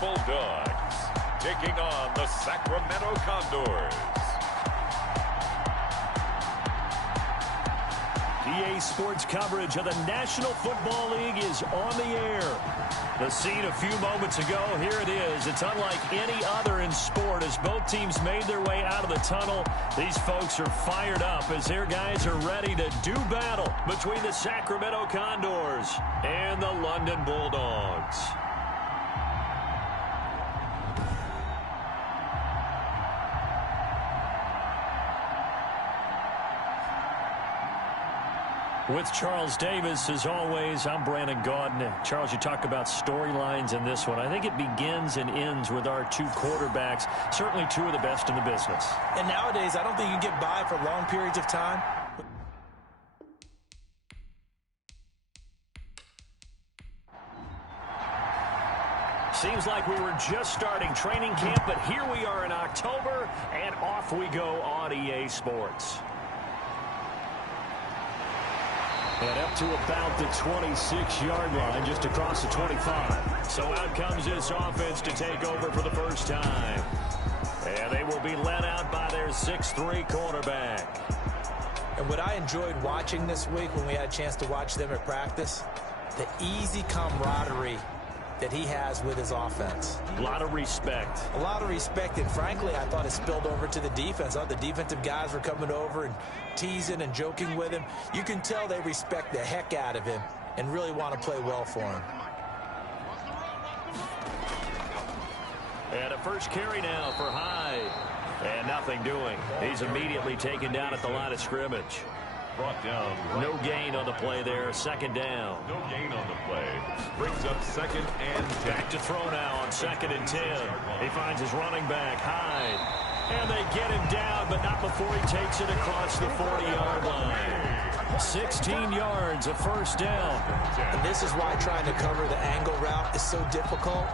Bulldogs taking on the Sacramento Condors. EA Sports coverage of the National Football League is on the air. The scene a few moments ago, here it is. It's unlike any other in sport as both teams made their way out of the tunnel. These folks are fired up as their guys are ready to do battle between the Sacramento Condors and the London Bulldogs. With Charles Davis, as always, I'm Brandon Gaudin. Charles, you talk about storylines in this one. I think it begins and ends with our two quarterbacks, certainly two of the best in the business. And nowadays, I don't think you can get by for long periods of time. Seems like we were just starting training camp, but here we are in October, and off we go on EA Sports. And up to about the 26-yard line, just across the 25. So out comes this offense to take over for the first time. And they will be led out by their 6'3" quarterback. And what I enjoyed watching this week when we had a chance to watch them at practice, the easy camaraderie that he has with his offense. A lot of respect. A lot of respect, and frankly, I thought it spilled over to the defense. The defensive guys were coming over and teasing and joking with him. You can tell they respect the heck out of him and really want to play well for him. And a first carry now for Hyde. And nothing doing. He's immediately taken down at the line of scrimmage. Brought down. No gain on the play there. Second down. No gain on the play. Brings up 2nd and 10. Back to throw now on 2nd and 10. He finds his running back, Hyde. And they get him down, but not before he takes it across the 40-yard line. 16 yards, a first down. And this is why trying to cover the angle route is so difficult.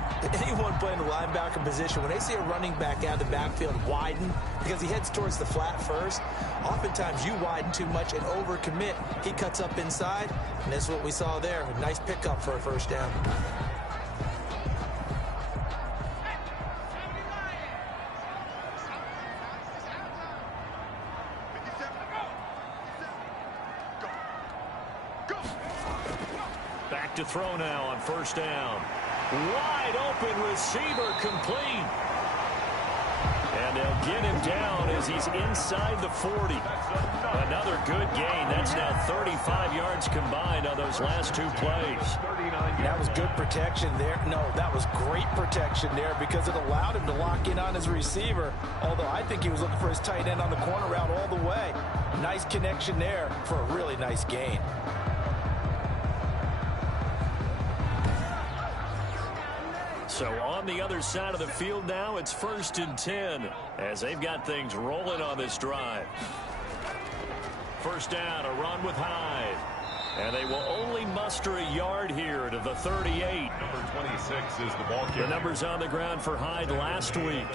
Anyone playing the linebacker position, when they see a running back out of the backfield widen, because he heads towards the flat first, oftentimes you widen too much and overcommit. He cuts up inside, and that's what we saw there. A nice pickup for a first down. Back to throw now on first down. Wide open receiver complete. And they'll get him down as he's inside the 40. Another good gain. That's now 35 yards combined on those last two plays. That was good protection there. No, that was great protection there because it allowed him to lock in on his receiver. Although I think he was looking for his tight end on the corner route all the way. Nice connection there for a really nice gain. So on the other side of the field now, it's 1st and 10 as they've got things rolling on this drive. First down, a run with Hyde. And they will only muster a yard here to the 38. Number 26 is the ball carrier. The numbers on the ground for Hyde last week.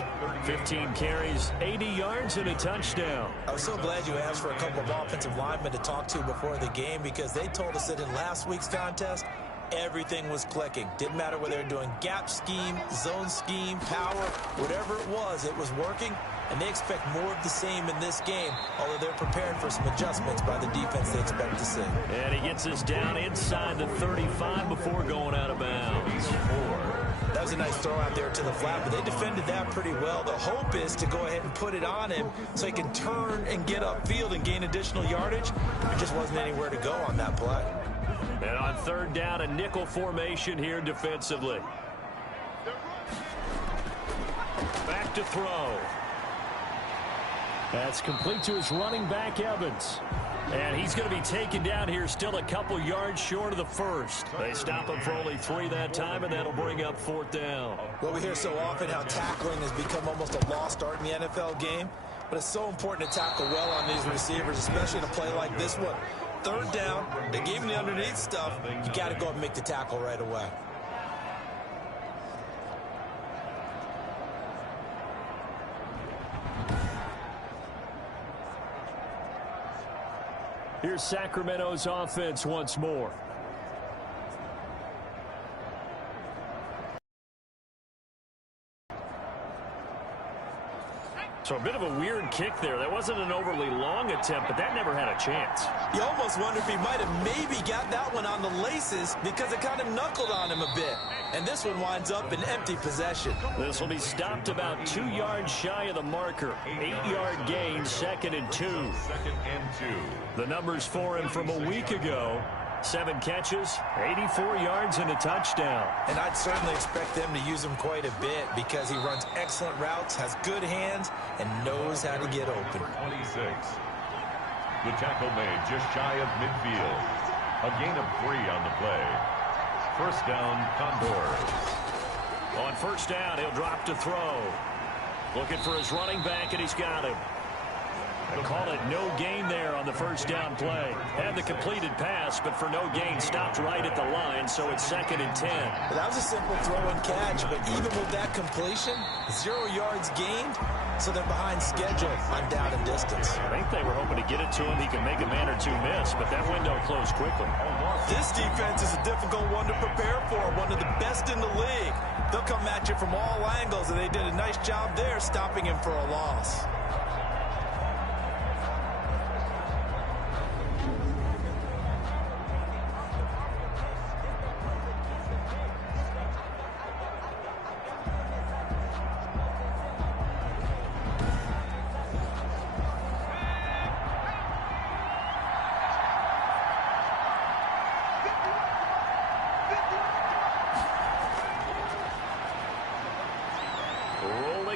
15 carries, 80 yards, and a touchdown. I was so glad you asked for a couple of offensive linemen to talk to before the game because they told us that in last week's contest, everything was clicking. Didn't matter whether they were doing gap scheme, zone scheme, power, whatever it was working. And they expect more of the same in this game, although they're prepared for some adjustments by the defense they expect to see. And he gets us down inside the 35 before going out of bounds. That was a nice throw out there to the flat, but they defended that pretty well. The hope is to go ahead and put it on him so he can turn and get upfield and gain additional yardage. There just wasn't anywhere to go on that play. And on third down, a nickel formation here defensively. Back to throw. That's complete to his running back, Evans. And he's going to be taken down here still a couple yards short of the first. They stop him for only 3 that time, and that'll bring up 4th down. Well, we hear so often how tackling has become almost a lost art in the NFL game. But it's so important to tackle well on these receivers, especially in a play like this one. Third down, they gave him the underneath stuff. You got to go and make the tackle right away. Here's Sacramento's offense once more. So a bit of a weird kick there. That wasn't an overly long attempt, but that never had a chance. You almost wonder if he might have maybe got that one on the laces because it kind of knuckled on him a bit. And this one winds up in empty possession. This will be stopped about 2 yards shy of the marker. 8-yard gain, 2nd and 2. 2nd and 2. The numbers for him from a week ago. 7 catches, 84 yards, and a touchdown. And I'd certainly expect them to use him quite a bit because he runs excellent routes, has good hands, and knows how to get open. 26. The tackle made just shy of midfield. A gain of 3 on the play. First down, Condors. On first down, he'll drop to throw. Looking for his running back, and he's got him. They call it no gain there on the first down play. Had the completed pass, but for no gain, stopped right at the line, so it's 2nd and 10. Well, that was a simple throw and catch, but even with that completion, 0 yards gained, so they're behind schedule on down and distance. I think they were hoping to get it to him. He could make a man or two miss, but that window closed quickly. This defense is a difficult one to prepare for, one of the best in the league. They'll come at you from all angles, and they did a nice job there stopping him for a loss.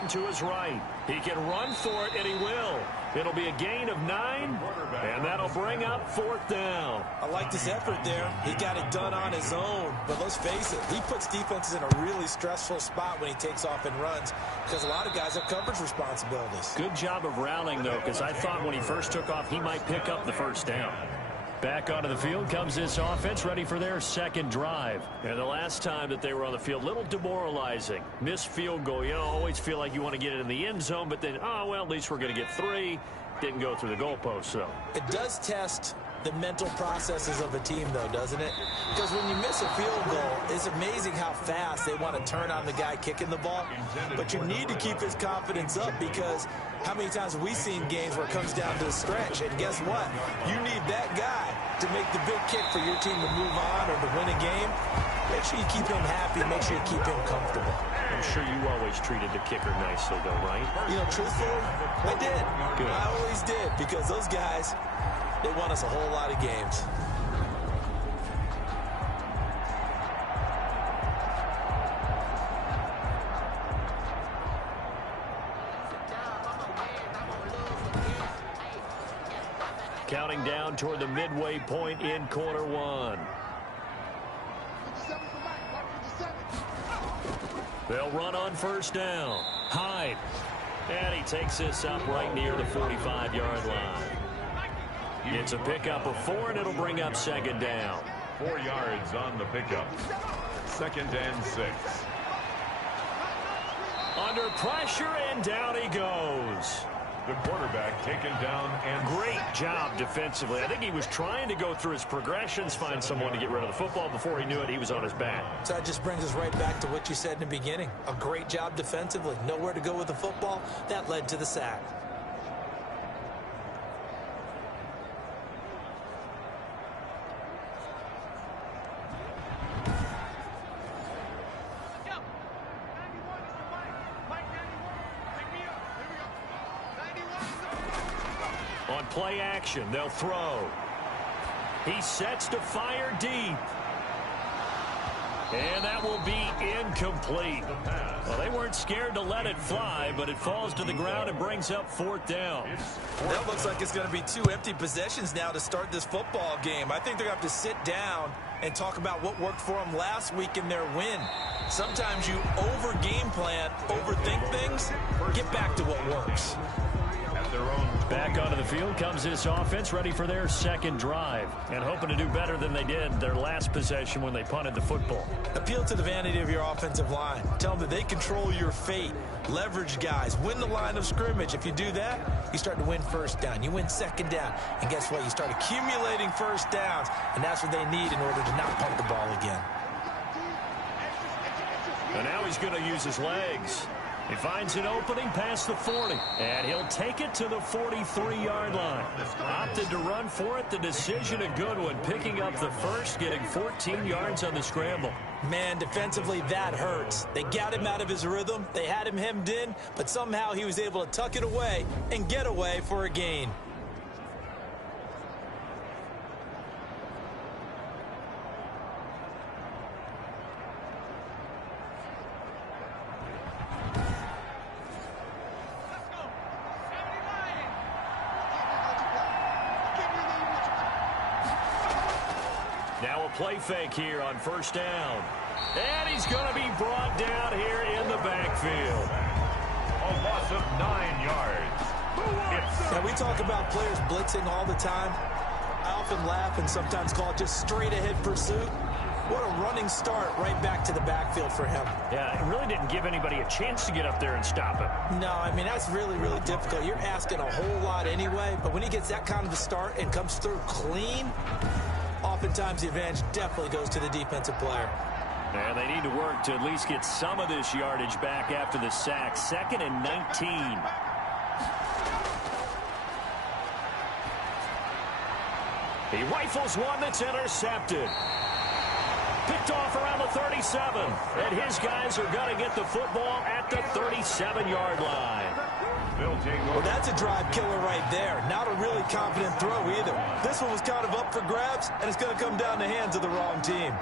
To his right. He can run for it, and he will. It'll be a gain of 9, and that'll bring up 4th down. I like this effort there. He got it done on his own, but let's face it, he puts defenses in a really stressful spot when he takes off and runs because a lot of guys have coverage responsibilities. Good job of rallying, though, because I thought when he first took off, he might pick up the first down. Back onto the field comes this offense, ready for their 2nd drive. And the last time that they were on the field, a little demoralizing. Missed field goal. You know, always feel like you want to get it in the end zone, but then, oh, well, at least we're going to get 3. Didn't go through the goalpost, though. It does test the mental processes of a team, though, doesn't it? Because when you miss a field goal, it's amazing how fast they want to turn on the guy kicking the ball. But you need to keep his confidence up because how many times have we seen games where it comes down to the stretch? And guess what? You need that guy to make the big kick for your team to move on or to win a game. Make sure you keep him happy. Make sure you keep him comfortable. I'm sure you always treated the kicker nicely, though, right? You know, truthfully, I did. Good. I always did because those guys, they won us a whole lot of games. Counting down toward the midway point in quarter 1. They'll run on first down. Hyde. And he takes this up right near the 45-yard line. It's a pickup of 4, and it'll bring up 2nd down. 4 yards on the pickup. 2nd and 6. Under pressure, and down he goes. The quarterback taken down and great job defensively. I think he was trying to go through his progressions, find someone to get rid of the football. Before he knew it, he was on his back. So that just brings us right back to what you said in the beginning. A great job defensively. Nowhere to go with the football. That led to the sack. On play action, they'll throw. He sets to fire deep. And that will be incomplete. Well, they weren't scared to let it fly, but it falls to the ground and brings up 4th down. That looks like it's going to be 2 empty possessions now to start this football game. I think they're going to have to sit down and talk about what worked for them last week in their win. Sometimes you over-game plan, overthink things, get back to what works. Back onto the field comes this offense, ready for their 2nd drive, and hoping to do better than they did their last possession when they punted the football. Appeal to the vanity of your offensive line. Tell them that they control your fate. Leverage guys. Win the line of scrimmage. If you do that, you start to win first down. You win 2nd down. And guess what? You start accumulating first downs, and that's what they need in order to not punt the ball again. And now he's going to use his legs. He finds an opening past the 40, and he'll take it to the 43-yard line. Opted to run for it. The decision a good one, picking up the first, getting 14 yards on the scramble. Man, defensively, that hurts. They got him out of his rhythm. They had him hemmed in, but somehow he was able to tuck it away and get away for a gain. Now a play fake here on first down. And he's going to be brought down here in the backfield. A loss of 9 yards. Now, we talk about players blitzing all the time. I often laugh and sometimes call it just straight-ahead pursuit. What a running start right back to the backfield for him. Yeah, it really didn't give anybody a chance to get up there and stop him. No, I mean, that's really, really difficult. You're asking a whole lot anyway, but when he gets that kind of a start and comes through clean, oftentimes the advantage definitely goes to the defensive player. And they need to work to at least get some of this yardage back after the sack. 2nd and 19. He rifles one that's intercepted. Picked off around the 37. And his guys are going to get the football at the 37-yard line. Well, that's a drive killer right there. Not a really confident throw either. This one was kind of up for grabs, and it's going to come down the hands of the wrong team.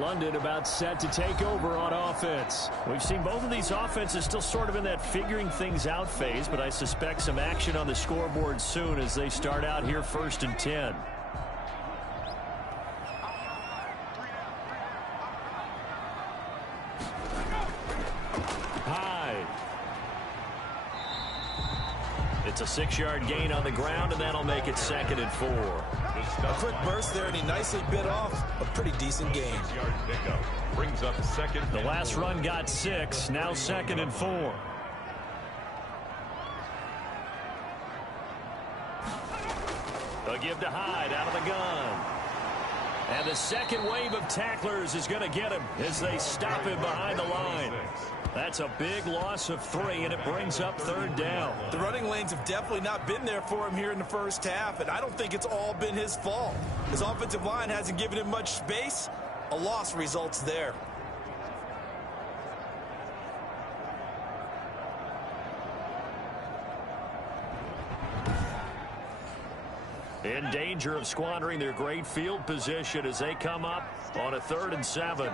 London about set to take over on offense. We've seen both of these offenses still sort of in that figuring things out phase, but I suspect some action on the scoreboard soon as they start out here 1st and 10. It's a 6-yard gain on the ground, and that'll make it 2nd and 4. A quick burst there, and he nicely bit off a pretty decent gain. Brings up 2nd. The last run got 6, now 2nd and 4. They'll give to Hyde out of the gun. And the second wave of tacklers is going to get him as they stop him behind the line. That's a big loss of 3, and it brings up 3rd down. The running lanes have definitely not been there for him here in the first half, and I don't think it's all been his fault. His offensive line hasn't given him much space. A loss results there. In danger of squandering their great field position as they come up on a 3rd and 7.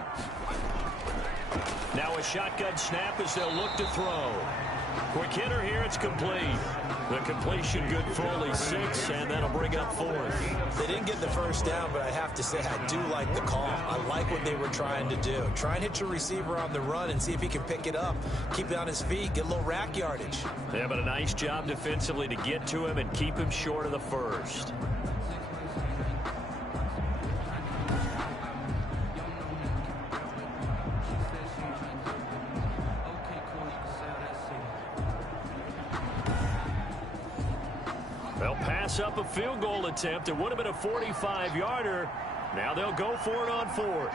Now a shotgun snap as they'll look to throw. Quick hitter here, it's complete. The completion good for only 6, and that'll bring up 4th. They didn't get the first down, but I have to say I do like the call. I like what they were trying to do. Try and hit your receiver on the run and see if he can pick it up. Keep it on his feet, get a little rack yardage. Yeah, but a nice job defensively to get to him and keep him short of the first. They'll pass up a field goal attempt. It would have been a 45-yarder. Now they'll go for it on 4th.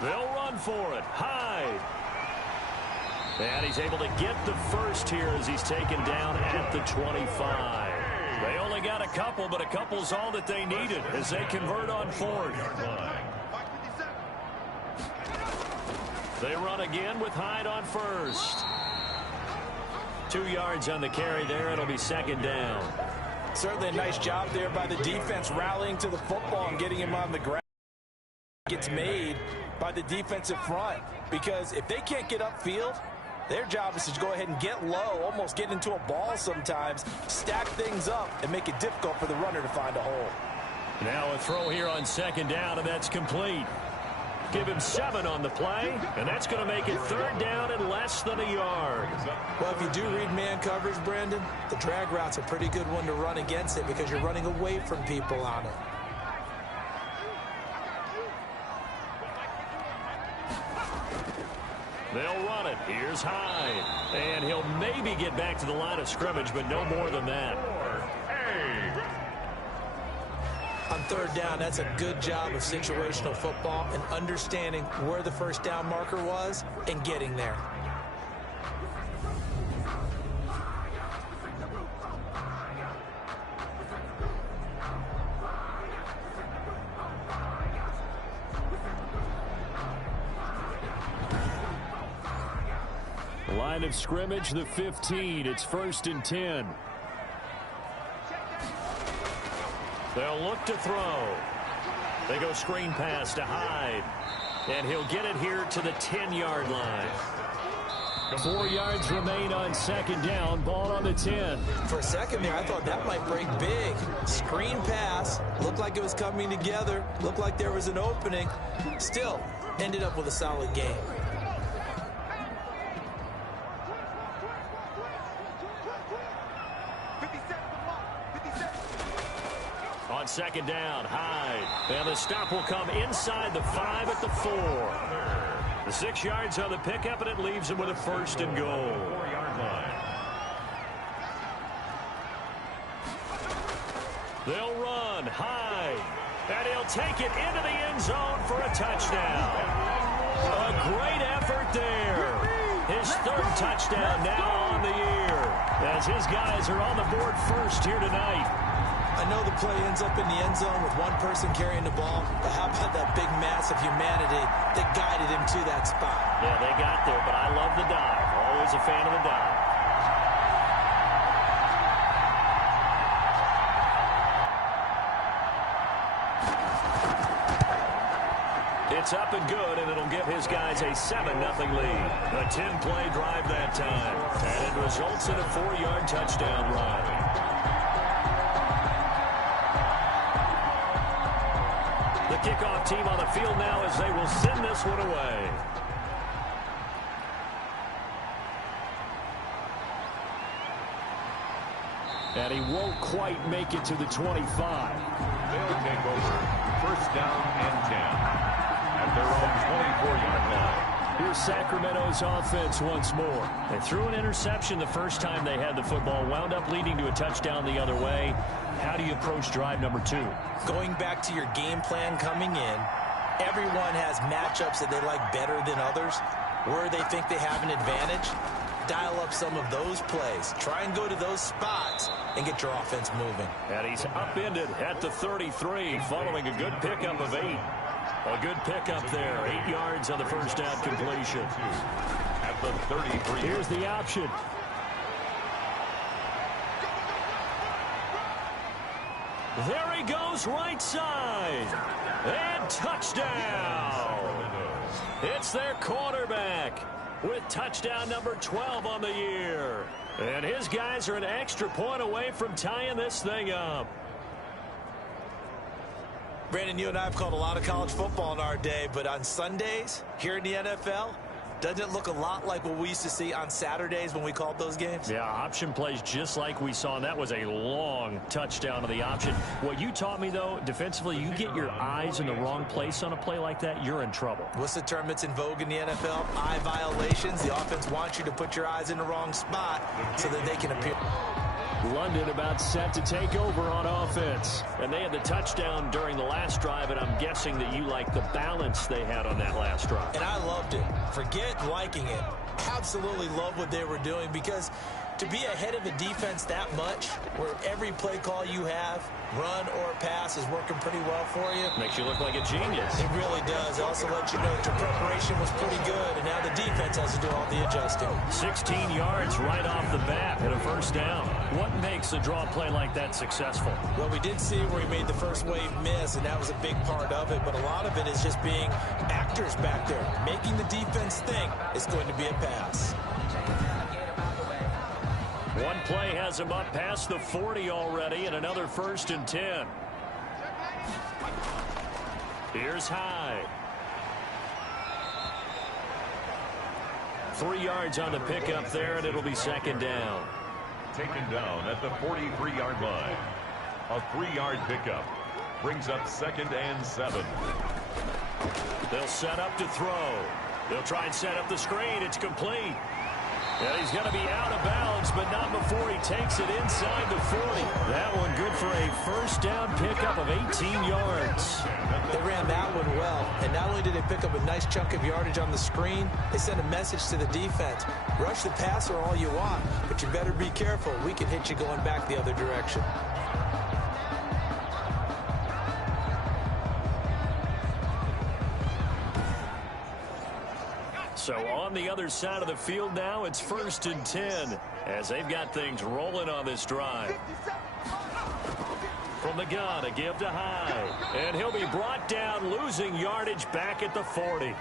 They'll run for it. Hyde. And he's able to get the first here as he's taken down at the 25. They only got a couple, but a couple's all that they needed as they convert on 4th. They run again with Hyde on 1st. 2 yards on the carry there. It'll be 2nd down. Certainly a nice job there by the defense rallying to the football and getting him on the ground. Gets made by the defensive front because if they can't get upfield, their job is to go ahead and get low, almost get into a ball sometimes, stack things up, and make it difficult for the runner to find a hole. Now a throw here on 2nd down, and that's complete. Give him 7 on the play, and that's going to make it 3rd down and less than a yard. Well, if you do read man coverage, Brandon, the drag route's a pretty good one to run against it because you're running away from people on it. They'll run it. Here's Hyde. And he'll maybe get back to the line of scrimmage, but no more than that. On third down, that's a good job of situational football and understanding where the first down marker was and getting there. Line of scrimmage, the 15. It's 1st and 10. They'll look to throw. They go screen pass to Hyde. And he'll get it here to the 10-yard line. 4 yards remain on 2nd down. Ball on the 10. For a second there, I thought that might break big. Screen pass. Looked like it was coming together. Looked like there was an opening. Still, ended up with a solid game. On 2nd down, Hyde. And the stop will come inside the 5 at the 4. The 6 yards on the pickup, and it leaves him with a 1st and goal. 4-yard line. They'll run. Hyde. And he'll take it into the end zone for a touchdown. A great effort there. His 3rd touchdown now on the year, as his guys are on the board first here tonight. I know the play ends up in the end zone with one person carrying the ball, but how about that big mass of humanity that guided him to that spot? Yeah, they got there, but I love the dive. Always a fan of the dive. It's up and good, and it'll give his guys a 7-0 lead. A 10-play drive that time, and it results in a 4-yard touchdown run. The kickoff team on the field now as they will send this one away. And he won't quite make it to the 25. They'll take over 1st down and 10 at their own 24-yard line. Here's Sacramento's offense once more. They threw an interception the first time they had the football, wound up leading to a touchdown the other way. How do you approach drive number 2? Going back to your game plan coming in, everyone has matchups that they like better than others. Where they think they have an advantage, dial up some of those plays. Try and go to those spots and get your offense moving. And he's upended at the 33 following a good pickup of 8. A good pickup there. 8 yards on the first down completion. At the 33. Here's the option. There he goes, right side. And touchdown. It's their quarterback with touchdown number 12 on the year. And his guys are an extra point away from tying this thing up. Brandon, you and I have called a lot of college football in our day, but on Sundays here in the NFL, doesn't it look a lot like what we used to see on Saturdays when we called those games? Yeah, option plays just like we saw, and that was a long touchdown of the option. What you taught me, though, defensively, you get your eyes in the wrong place on a play like that, you're in trouble. What's the term that's in vogue in the NFL? Eye violations. The offense wants you to put your eyes in the wrong spot so that they can appear. London about set to take over on offense. And they had the touchdown during the last drive, and I'm guessing that you like the balance they had on that last drive. And I loved it. Forget liking it. Absolutely love what they were doing, because to be ahead of a defense that much, where every play call you have, run or pass, is working pretty well for you. Makes you look like a genius. It really does. It also lets you know that your preparation was pretty good, and now the defense has to do all the adjusting. 16 yards right off the bat and a first down. What makes a draw play like that successful? Well, we did see where he made the first wave miss, and that was a big part of it, but a lot of it is just being actors back there, making the defense think it's going to be a pass. One play has him up past the 40 already, and another 1st and 10. Here's Hyde. 3 yards on the pickup there, and it'll be 2nd down. Taken down at the 43-yard line. A 3-yard pickup brings up 2nd and 7. They'll set up to throw. They'll try and set up the screen. It's complete. And he's going to be out of bounds but not before he takes it inside the 40. That one good for a first down pickup of 18 yards. They ran that one well, and not only did they pick up a nice chunk of yardage on the screen, they sent a message to the defense. Rush the passer all you want, but you better be careful. We can hit you going back the other direction. So on the other side of the field now, it's 1st and 10 as they've got things rolling on this drive. From the gun, a give to Hyde. And he'll be brought down, losing yardage back at the 40.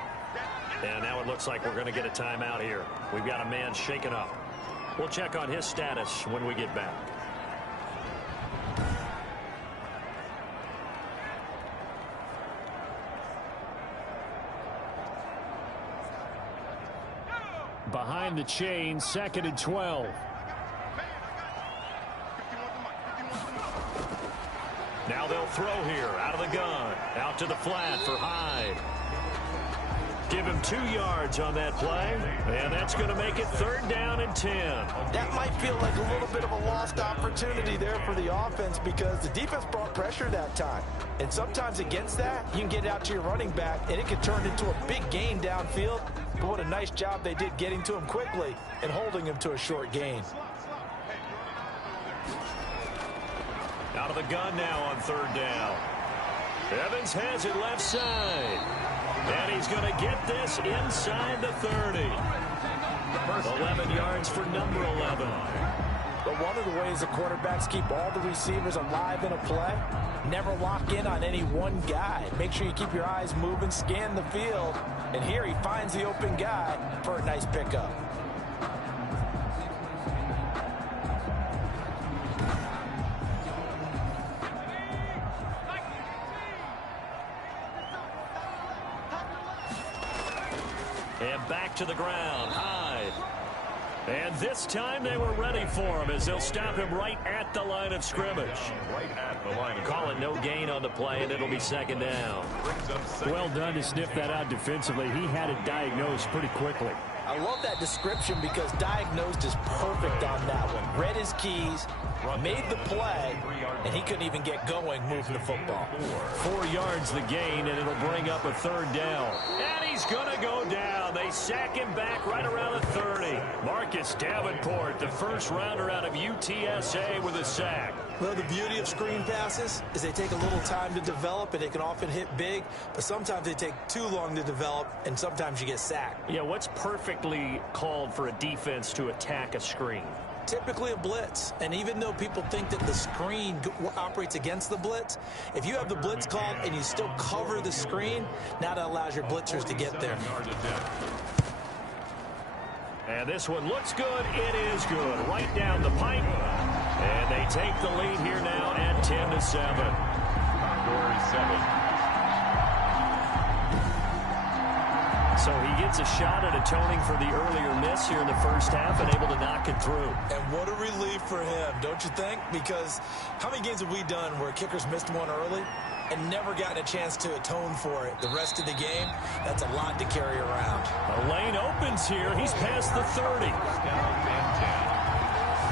And now it looks like we're going to get a timeout here. We've got a man shaken up. We'll check on his status when we get back. Behind the chain, 2nd and 12. Now they'll throw here out of the gun. Out to the flat for Hyde. Give him 2 yards on that play. And that's going to make it 3rd down and 10. That might feel like a little bit of a lost opportunity there for the offense because the defense brought pressure that time. And sometimes against that, you can get out to your running back, and it can turn into a big gain downfield. But what a nice job they did getting to him quickly and holding him to a short gain. Out of the gun now on 3rd down. Evans has it left side. And he's going to get this inside the 30. 11 yards for number 11. But one of the ways the quarterbacks keep all the receivers alive in a play, never lock in on any one guy. Make sure you keep your eyes moving, scan the field. And here he finds the open guy for a nice pickup. And back to the ground. Hyde. And this time they were ready for him as they'll stop him right at the line of scrimmage. Call it no gain on the play, and it'll be 2nd down. Well done to sniff that out defensively. He had it diagnosed pretty quickly. I love that description because diagnosed is perfect on that one. Read his keys, made the play, and he couldn't even get going moving the football. 4 yards the gain, and it'll bring up a 3rd down. And he's going to go down. They sack him back right around the 30. Marcus Davenport, the first rounder out of UTSA with a sack. Well, the beauty of screen passes is they take a little time to develop, and they can often hit big, but sometimes they take too long to develop, and sometimes you get sacked. Yeah, what's perfectly called for a defense to attack a screen? Typically a blitz, and even though people think that the screen operates against the blitz, if you have the blitz called and you still cover the screen, now that allows your blitzers to get there. And this one looks good. It is good. Right down the pipe. And they take the lead here now at 10-7. Condors 7. So he gets a shot at atoning for the earlier miss here in the first half and able to knock it through. And what a relief for him, don't you think? Because how many games have we done where kickers missed one early and never gotten a chance to atone for it the rest of the game? That's a lot to carry around. A lane opens here. He's past the 30.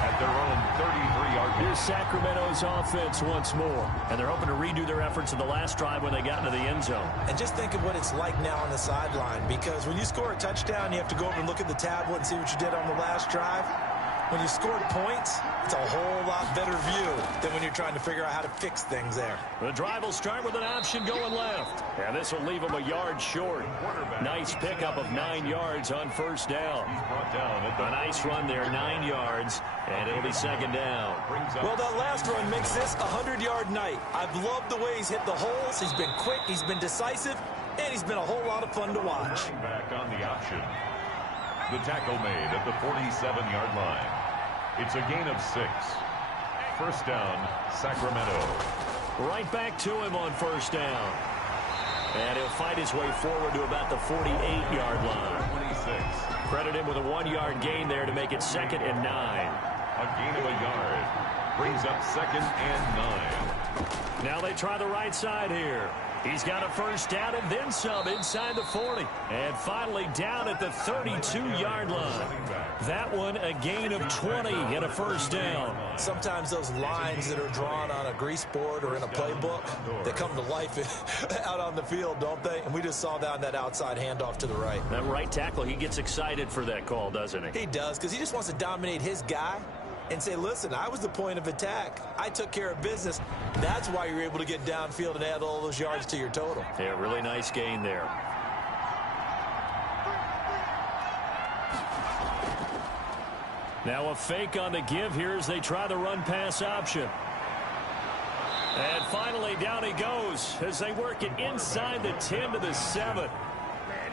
At their own 33-yard line. Here's Sacramento's offense once more. And they're hoping to redo their efforts in the last drive when they got into the end zone. And just think of what it's like now on the sideline, because when you score a touchdown, you have to go over and look at the tablet and see what you did on the last drive. When you scored points, it's a whole lot better view than when you're trying to figure out how to fix things there. The drive will start with an option going left. And this will leave him a yard short. Nice pickup of 9 yards on first down. A nice run there, 9 yards, and it'll be 2nd down. Well, that last run makes this a 100-yard night. I've loved the way he's hit the holes. He's been quick, he's been decisive, and he's been a whole lot of fun to watch. Back on the option. The tackle made at the 47-yard line. It's a gain of 6. First down, Sacramento. Right back to him on first down. And he'll fight his way forward to about the 48-yard line. 26. Credit him with a 1-yard gain there to make it 2nd and 9. A gain of a yard. Brings up 2nd and 9. Now they try the right side here. He's got a first down and then some inside the 40. And finally down at the 32-yard line. That one a gain of 20 and a first down. Sometimes those lines that are drawn on a grease board or in a playbook, they come to life out on the field, don't they? And we just saw that on that outside handoff to the right. That right tackle, he gets excited for that call, doesn't he? He does, because he just wants to dominate his guy and say, listen, I was the point of attack. I took care of business. That's why you're able to get downfield and add all those yards to your total. Yeah, really nice gain there. Now a fake on the give here as they try the run-pass option. And finally, down he goes as they work it inside the 10 to the 7.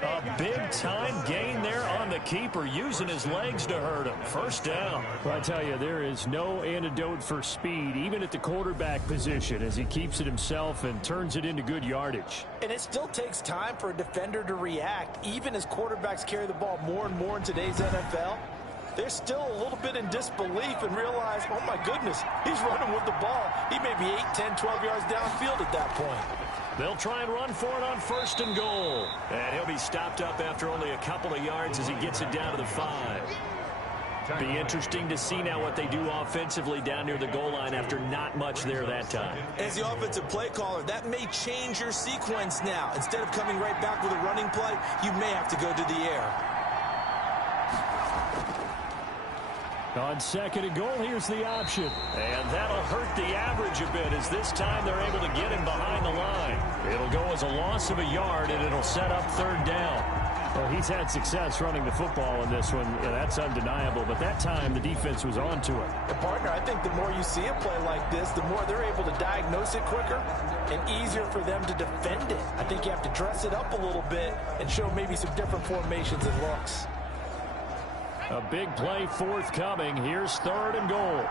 A big-time gain there on the keeper, using his legs to hurt him. First down. Well, I tell you, there is no antidote for speed, even at the quarterback position, as he keeps it himself and turns it into good yardage. And it still takes time for a defender to react, even as quarterbacks carry the ball more and more in today's NFL. They're still a little bit in disbelief and realize, oh, my goodness, he's running with the ball. He may be 8, 10, 12 yards downfield at that point. They'll try and run for it on first and goal. And he'll be stopped up after only a couple of yards as he gets it down to the 5. Be interesting to see now what they do offensively down near the goal line after not much there that time. As the offensive play caller, that may change your sequence now. Instead of coming right back with a running play, you may have to go to the air. On second and goal, here's the option. And that'll hurt the average a bit as this time they're able to get him behind the line. It'll go as a loss of a yard, and it'll set up third down. Well, he's had success running the football in this one. Yeah, that's undeniable. But that time, the defense was on to it. And partner, I think the more you see a play like this, the more they're able to diagnose it quicker and easier for them to defend it. I think you have to dress it up a little bit and show maybe some different formations and looks. A big play forthcoming. Here's third and goal.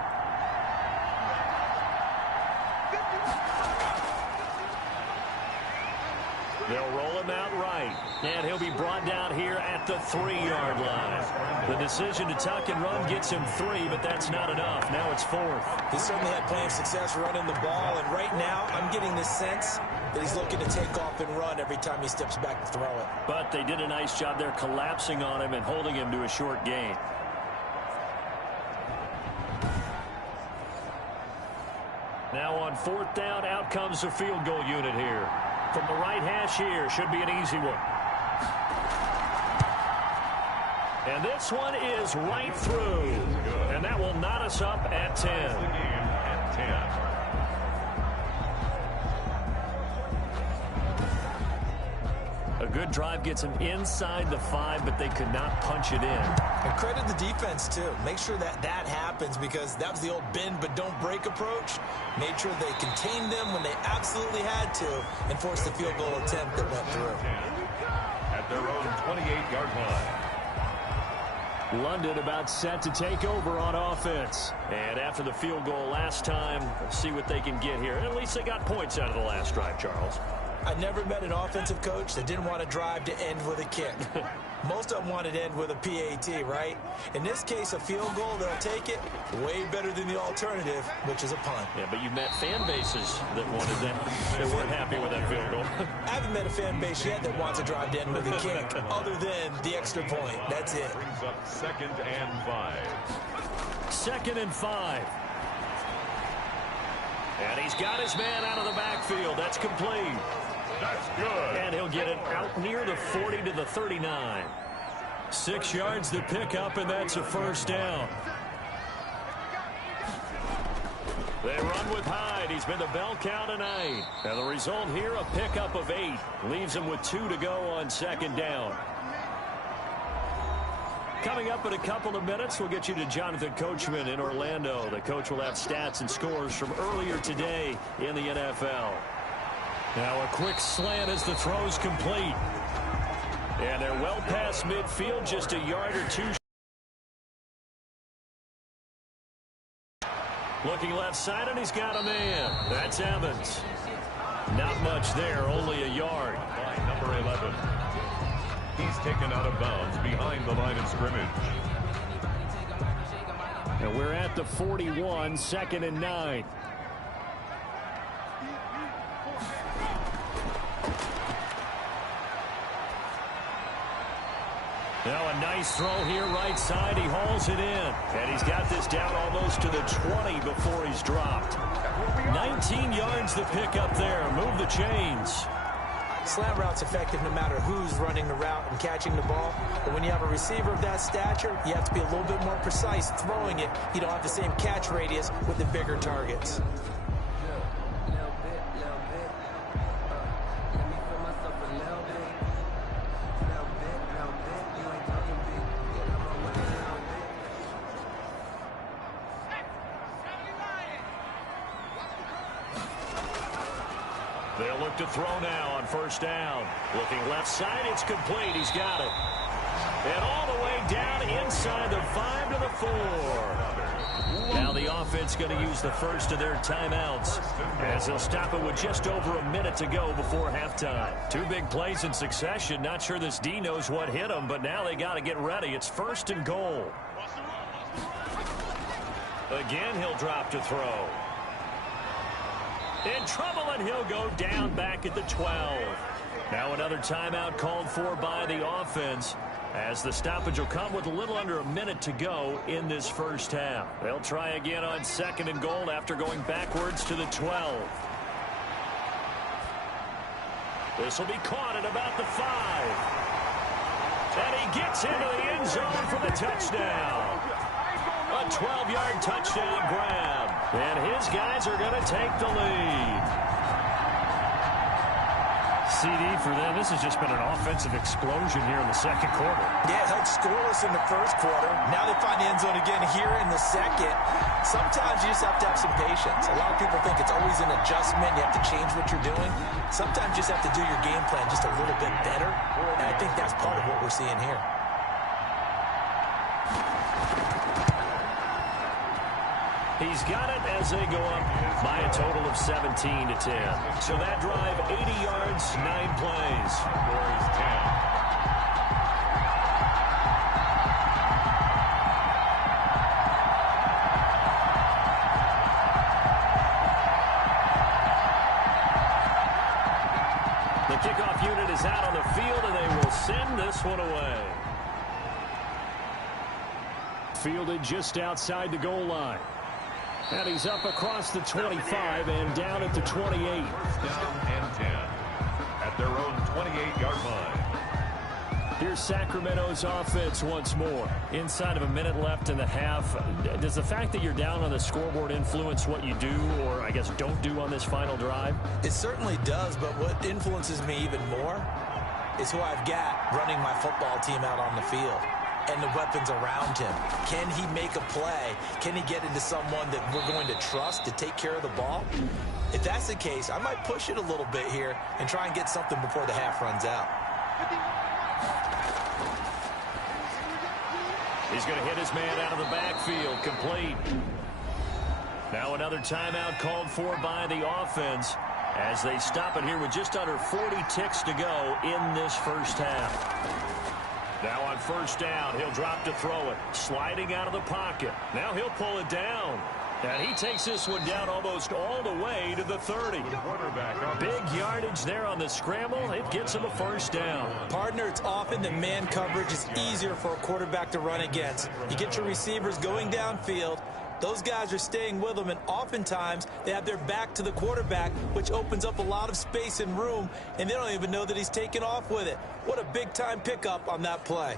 They'll roll him out right, and he'll be brought down here at the 3-yard line. The decision to tuck and run gets him 3, but that's not enough. Now it's 4th. He certainly had plenty of success running the ball, and right now I'm getting the sense that he's looking to take off and run every time he steps back to throw it. But they did a nice job there collapsing on him and holding him to a short gain. Now on 4th down, out comes the field goal unit here. From the right hash here, should be an easy one. And this one is right through. And that will knot us up at 10. At 10. A good drive gets them inside the 5, but they could not punch it in. And credit the defense, too. Make sure that that happens, because that was the old bend but don't break approach. Made sure they contained them when they absolutely had to and forced the field goal attempt that went through. At their own 28-yard line. London about set to take over on offense. And after the field goal last time, let's see what they can get here. At least they got points out of the last drive, Charles. I never met an offensive coach that didn't want to drive to end with a kick. Most of them wanted to end with a PAT, right? In this case, a field goal, they'll take it way better than the alternative, which is a punt. Yeah, but you met fan bases that wanted that. They weren't happy with that field goal. I haven't met a fan base yet that wants to drive to end with a kick, other than the extra point. That's it. Brings up 2nd and 5. 2nd and 5. And he's got his man out of the backfield. That's complete. That's good. And he'll get it out near the 40 to the 39. 6 yards to pick up, and that's a first down. They run with Hyde. He's been the bell cow tonight. And the result here, a pickup of 8. Leaves him with 2 to go on 2nd down. Coming up in a couple of minutes, we'll get you to Jonathan Coachman in Orlando. The coach will have stats and scores from earlier today in the NFL. Now a quick slant as the throw's complete. And they're well past midfield, just a yard or 2. Looking left side, and he's got a man. That's Evans. Not much there, only a yard. By number 11. He's taken out of bounds behind the line of scrimmage. And we're at the 41, 2nd and 9. Now a nice throw here right side. He hauls it in. And he's got this down almost to the 20 before he's dropped. 19 yards the pick up there. Move the chains. Slant route's effective no matter who's running the route and catching the ball. But when you have a receiver of that stature, you have to be a little bit more precise throwing it. You don't have the same catch radius with the bigger targets. They'll look to throw now on first down. Looking left side, it's complete. He's got it. And all the way down inside the 5 to the 4. Now the offense going to use the first of their timeouts as they'll stop it with just over a minute to go before halftime. Two big plays in succession. Not sure this D knows what hit him, but now they got to get ready. It's first and goal. Again, he'll drop to throw. In trouble, and he'll go down back at the 12. Now another timeout called for by the offense as the stoppage will come with a little under a minute to go in this first half. They'll try again on second and goal after going backwards to the 12. This will be caught at about the 5. And he gets into the end zone for the touchdown. A 12-yard touchdown grab. And his guys are going to take the lead. CD for them. This has just been an offensive explosion here in the second quarter. Yeah, held scoreless in the first quarter. Now they find the end zone again here in the second. Sometimes you just have to have some patience. A lot of people think it's always an adjustment. You have to change what you're doing. Sometimes you just have to do your game plan just a little bit better. And I think that's part of what we're seeing here. He's got it as they go up by a total of 17 to 10. So that drive, 80 yards, 9 plays. Scores 10. The kickoff unit is out on the field, and they will send this one away. Fielded just outside the goal line. And he's up across the 25 and down at the 28. Down and 10 at their own 28-yard line. Here's Sacramento's offense once more. Inside of a minute left in the half, does the fact that you're down on the scoreboard influence what you do or, I guess, don't do on this final drive? It certainly does, but what influences me even more is who I've got running my football team out on the field and the weapons around him. Can he make a play? Can he get into someone that we're going to trust to take care of the ball? If that's the case, I might push it a little bit here and try and get something before the half runs out. He's going to hit his man out of the backfield, complete. Now another timeout called for by the offense as they stop it here with just under 40 ticks to go in this first half. Now on first down, he'll drop to throw it. Sliding out of the pocket. Now he'll pull it down. And he takes this one down almost all the way to the 30. Big yardage there on the scramble. It gets him a first down. Partner, it's often that man coverage is easier for a quarterback to run against. You get your receivers going downfield. Those guys are staying with them, and oftentimes they have their back to the quarterback, which opens up a lot of space and room, and they don't even know that he's taken off with it. What a big-time pickup on that play.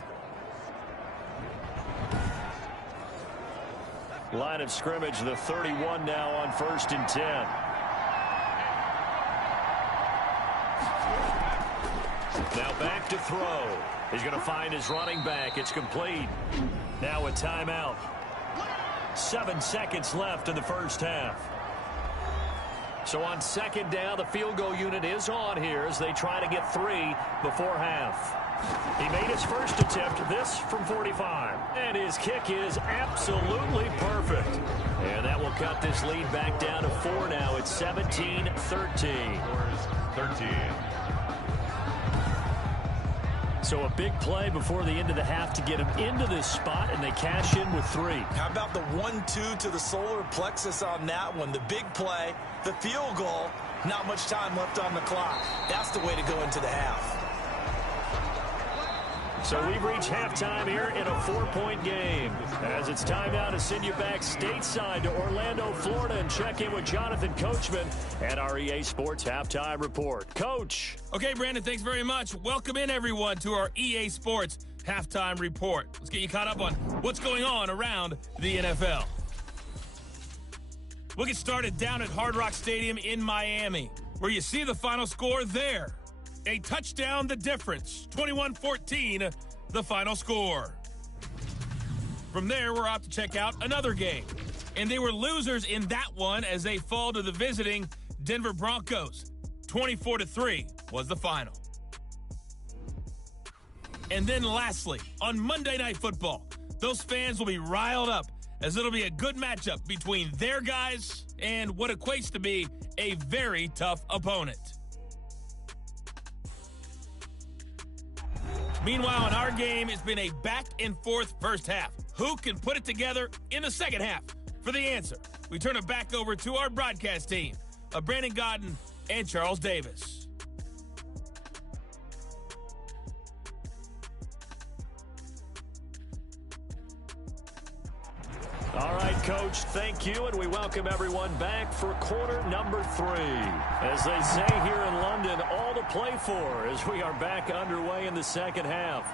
Line of scrimmage, the 31 now on first and 10. Now back to throw. He's going to find his running back. It's complete. Now a timeout. 7 seconds left in the first half. So on second down, the field goal unit is on here as they try to get 3 before half. He made his first attempt, this from 45. And his kick is absolutely perfect. And that will cut this lead back down to 4 now. It's 17-13. 13. So a big play before the end of the half to get him into this spot, and they cash in with 3. How about the 1-2 to the solar plexus on that one? The big play, the field goal, not much time left on the clock. That's the way to go into the half. So we've reached halftime here in a 4-point game. As it's time now to send you back stateside to Orlando, Florida, and check in with Jonathan Coachman at our EA Sports Halftime Report. Coach. Okay, Brandon, thanks very much. Welcome in, everyone, to our EA Sports Halftime Report. Let's get you caught up on what's going on around the NFL. We'll get started down at Hard Rock Stadium in Miami, where you see the final score there. A touchdown, the difference. 21-14, the final score. From there, we're off to check out another game. And they were losers in that one as they fall to the visiting Denver Broncos. 24-3 was the final. And then lastly, on Monday Night Football, those fans will be riled up as it'll be a good matchup between their guys and what equates to be a very tough opponent. Meanwhile, in our game, it's been a back-and-forth first half. Who can put it together in the second half? For the answer, we turn it back over to our broadcast team of Brandon Godden and Charles Davis. All right, Coach, thank you, and we welcome everyone back for quarter number 3. As they say here in London, all to play for as we are back underway in the second half.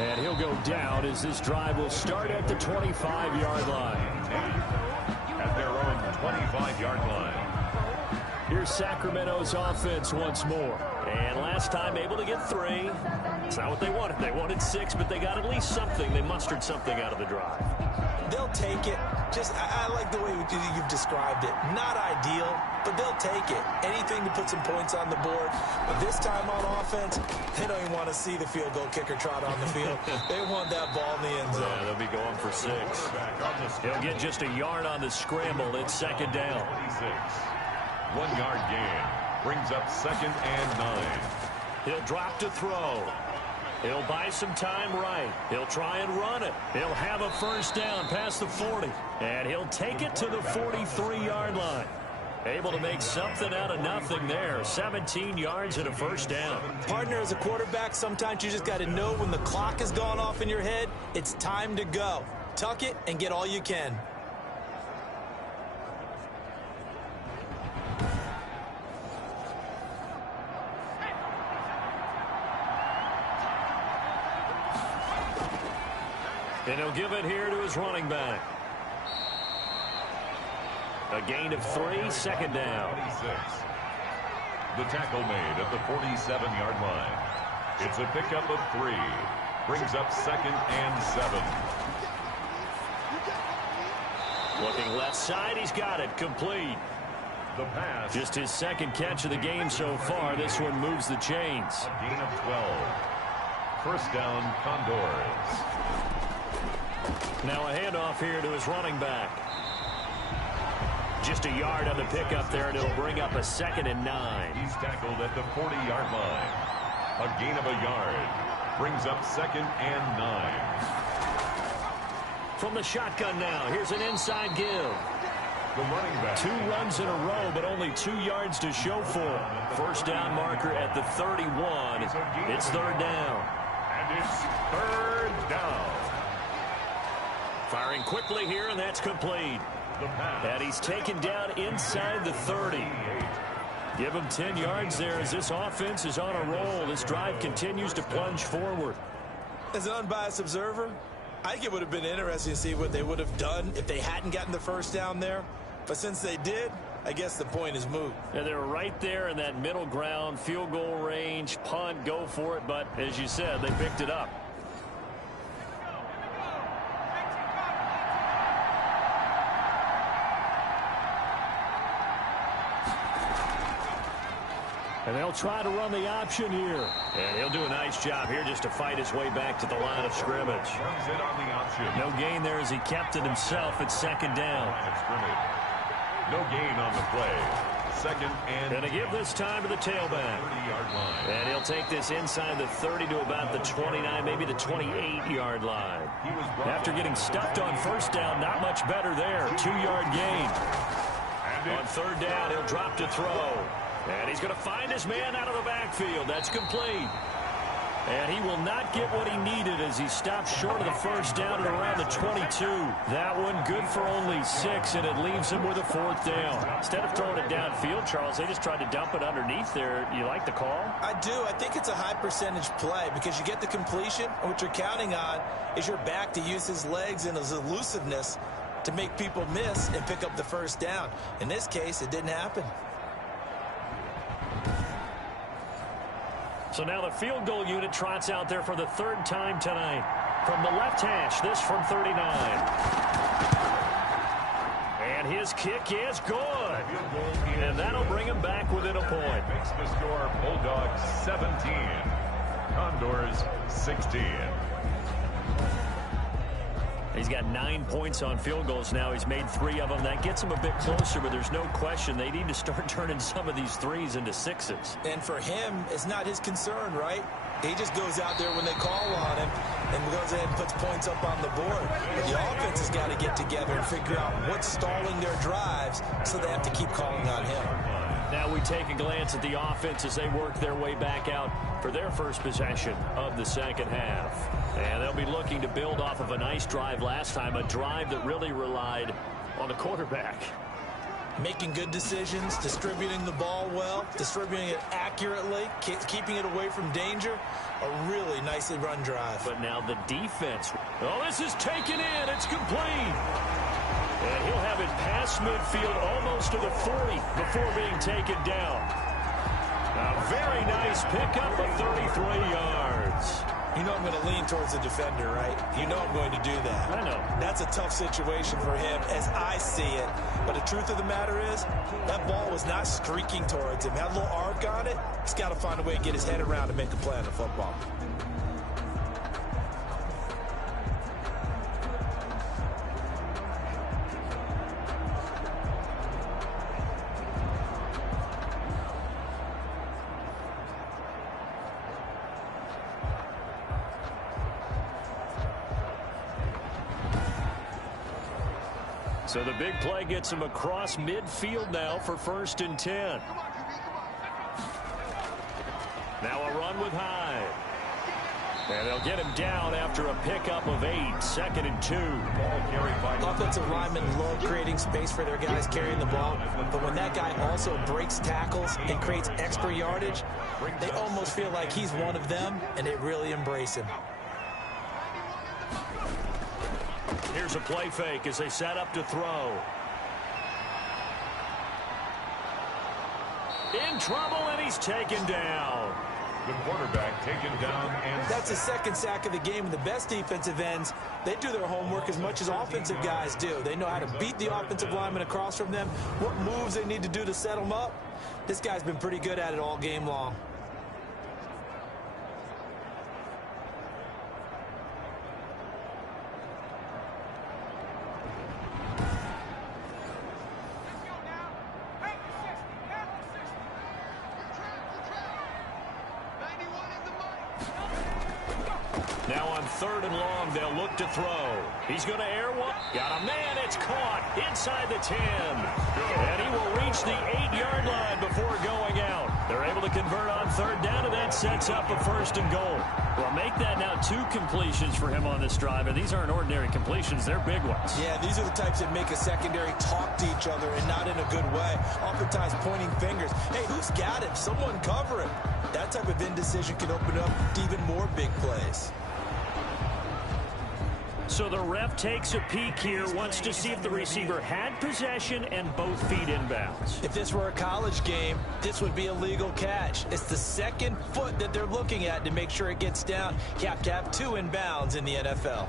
And he'll go down as this drive will start at the 25-yard line. At their own 25-yard line. Here's Sacramento's offense once more. And last time able to get 3. It's not what they wanted. They wanted 6, but they got at least something. They mustered something out of the drive. They'll take it. I like the way you've described it. Not ideal, but they'll take it. Anything to put some points on the board. But this time on offense, they don't even want to see the field goal kicker trot on the field. They want that ball in the end zone. Yeah, they'll be going for 6. He'll get just a yard on the scramble. It's second down. 1-yard gain. Brings up 2nd and 9. He'll drop to throw. He'll buy some time right. He'll try and run it. He'll have a first down past the 40. And he'll take it to the 43-yard line. Able to make something out of nothing there. 17 yards and a first down. Partner, as a quarterback, sometimes you just got to know when the clock has gone off in your head, it's time to go. Tuck it and get all you can. And he'll give it here to his running back. A gain of 3, second down. 26. The tackle made at the 47-yard line. It's a pickup of 3. Brings up 2nd and 7. Looking left side, he's got it. Complete. The pass. Just his second catch of the game so far. This one moves the chains. A gain of 12. First down, Condors. Now a handoff here to his running back. Just a yard on the pickup there, and it'll bring up a 2nd and 9. He's tackled at the 40-yard line. A gain of a yard. Brings up 2nd and 9. From the shotgun now, here's an inside give. The running back. 2 runs in a row, but only 2 yards to show for him. First down marker at the 31. It's third down. And it's third down. Firing quickly here, and that's complete. And he's taken down inside the 30. Give him 10 yards there as this offense is on a roll. This drive continues to plunge forward. As an unbiased observer, I think it would have been interesting to see what they would have done if they hadn't gotten the first down there. But since they did, I guess the point is moot. Yeah, they're right there in that middle ground, field goal range, punt, go for it. But as you said, they picked it up. And they'll try to run the option here. And he'll do a nice job here just to fight his way back to the line of scrimmage. Runs it on the option. No gain there as he kept it himself at second down. Line of scrimmage. No gain on the play. 2nd and to give this time to the tailback. 30-yard line. And he'll take this inside the 30 to about the 29, maybe the 28-yard line. After getting stuffed on first down, not much better there. 2-yard gain. On third down, he'll drop to throw. And he's going to find his man out of the backfield. That's complete. And he will not get what he needed as he stopped short of the first down at around the 22. That one good for only 6, and it leaves him with a 4th down. Instead of throwing it downfield, Charles, they just tried to dump it underneath there. You like the call? I do. I think it's a high percentage play because you get the completion, and what you're counting on is your back to use his legs and his elusiveness to make people miss and pick up the first down. In this case, it didn't happen. So now the field goal unit trots out there for the 3rd time tonight. From the left hash, this from 39. And his kick is good. And that'll bring him back within a point. Makes the score Bulldogs 17, Condors 16. He's got 9 points on field goals now. He's made 3 of them. That gets him a bit closer, but there's no question they need to start turning some of these 3s into 6s. And for him, it's not his concern, right? He just goes out there when they call on him and goes ahead and puts points up on the board. But the offense has got to get together and figure out what's stalling their drives, so they have to keep calling on him. Now we take a glance at the offense as they work their way back out for their first possession of the second half. And they'll be looking to build off of a nice drive last time, a drive that really relied on the quarterback. Making good decisions, distributing the ball well, distributing it accurately, keeping it away from danger. A really nicely run drive. But now the defense. Oh, this is taken in. It's complete. And he'll have it past midfield almost to the 40 before being taken down. A very nice pickup of 33 yards. You know I'm going to lean towards the defender, right? You know I'm going to do that. I know. That's a tough situation for him as I see it. But the truth of the matter is, that ball was not streaking towards him. Had a little arc on it. He's got to find a way to get his head around and make a play on the football. So the big play gets him across midfield now for 1st and 10. Now a run with Hyde. And they'll get him down after a pickup of 8, 2nd and 2. Ball carried by Offensive linemen love creating space for their guys carrying the ball. But when that guy also breaks tackles and creates extra yardage, they almost feel like he's one of them, and they really embrace him. Here's a play fake as they set up to throw. In trouble, and he's taken down. the quarterback taken down. And that's the 2nd sack of the game. And the best defensive ends, they do their homework as much as offensive guys do. They know how to beat the offensive lineman across from them, what moves they need to do to set them up. This guy's been pretty good at it all game long. Now on 3rd and long, they'll look to throw. He's going to air one. Got a man. It's caught inside the 10. And he will reach the 8-yard line before going out. They're able to convert on 3rd down, and that sets up a 1st and goal. Well, make that now 2 completions for him on this drive, and these aren't ordinary completions. They're big ones. Yeah, these are the types that make a secondary talk to each other and not in a good way. Oftentimes pointing fingers. Hey, who's got him? Someone cover him. That type of indecision can open up to even more big plays. So the ref takes a peek here, wants to see if the receiver had possession and both feet inbounds. If this were a college game, this would be a legal catch. It's the 2nd foot that they're looking at to make sure it gets down. You have to have 2 inbounds in the NFL.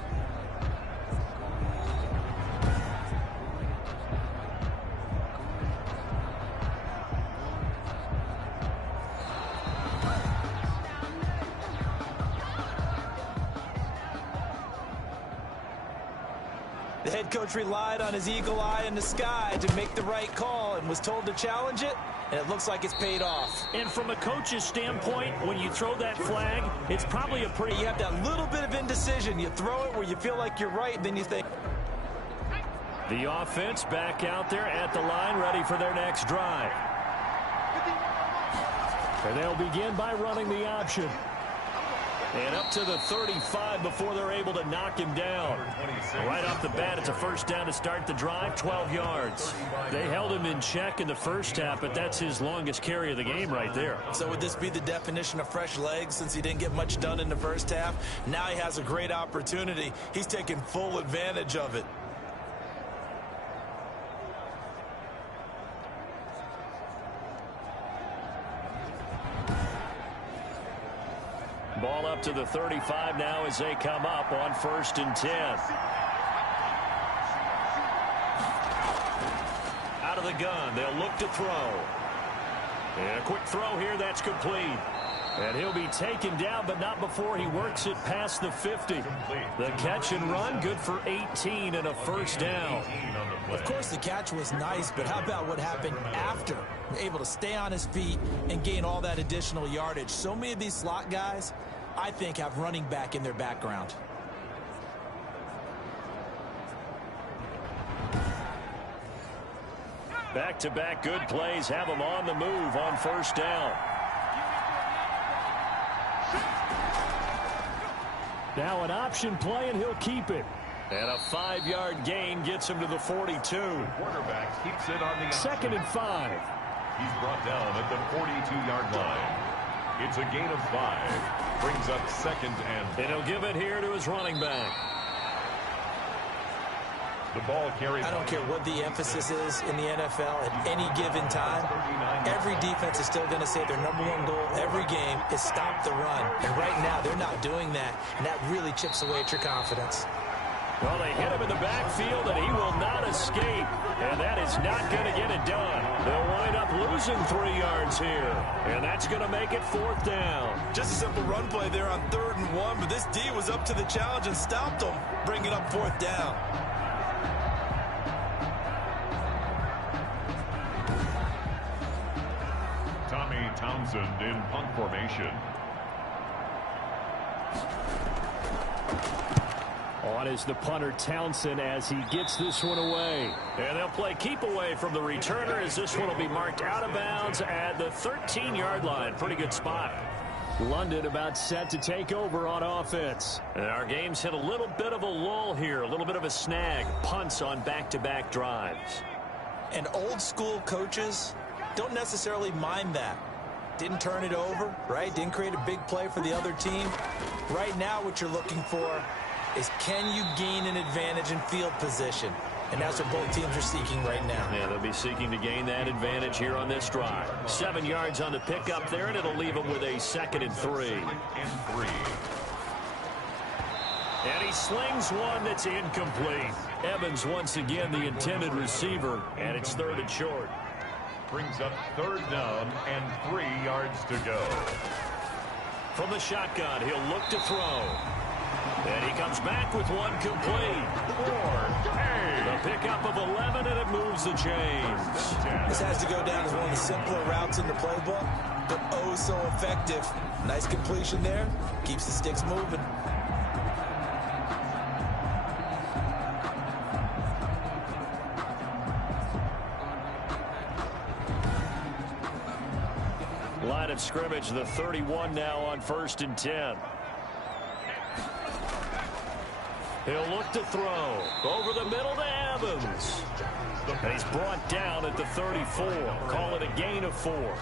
The head coach relied on his eagle eye in the sky to make the right call and was told to challenge it, and it looks like it's paid off. And from a coach's standpoint, when you throw that flag, it's probably a pretty... You have that little bit of indecision. You throw it where you feel like you're right, and then you think... The offense back out there at the line, ready for their next drive. And they'll begin by running the option. And up to the 35 before they're able to knock him down. Right off the bat, it's a first down to start the drive, 12 yards. They held him in check in the first half, but that's his longest carry of the game right there. So would this be the definition of fresh legs since he didn't get much done in the first half? Now he has a great opportunity. He's taking full advantage of it. Ball up to the 35 now as they come up on 1st and 10. Out of the gun, they'll look to throw. And a quick throw here, that's complete. And he'll be taken down, but not before he works it past the 50. The catch and run, good for 18 and a first down. Of course, the catch was nice, but how about what happened after? Able to stay on his feet and gain all that additional yardage. So many of these slot guys, I think, have running back in their background. Back-to-back good plays have them on the move on 1st down. Now an option play, and he'll keep it. And a 5-yard gain gets him to the 42. Quarterback keeps it on the 2nd and 5. He's brought down at the 42-yard line. It's a gain of 5. Brings up 2nd and... And he'll give it here to his running back. The ball carried... I don't care what the emphasis is in the NFL at any given time. Every defense is still going to say their #1 goal every game is stop the run. And right now, they're not doing that. And that really chips away at your confidence. Well, they hit him in the backfield, and he will not escape. And that is not going to get it done. They'll wind up losing 3 yards here. And that's going to make it 4th down. Just a simple run play there on 3rd and 1, but this D was up to the challenge and stopped them, bringing up 4th down. Tommy Townsend in punt formation. On is the punter Townsend as he gets this one away. And they'll play keep away from the returner as this one will be marked out of bounds at the 13-yard line. Pretty good spot. London about set to take over on offense. And our game's hit a little bit of a lull here, a little bit of a snag. Punts on back-to-back drives. And old school coaches don't necessarily mind that. Didn't turn it over, right? Didn't create a big play for the other team. Right now what you're looking for is can you gain an advantage in field position? And that's what both teams are seeking right now. Yeah, they'll be seeking to gain that advantage here on this drive. 7 yards on the pickup there, and it'll leave them with a 2nd and 3. And he slings one that's incomplete. Evans once again the intended receiver, and it's 3rd and short. Brings up 3rd down and 3 yards to go. From the shotgun, he'll look to throw. And he comes back with one complete. The pickup of 11, and it moves the chains. This has to go down as one of the simpler routes in the playbook, but oh so effective. Nice completion there. Keeps the sticks moving. Line of scrimmage, the 31 now on 1st and 10. He'll look to throw. Over the middle to Evans. And he's brought down at the 34. Call it a gain of 4.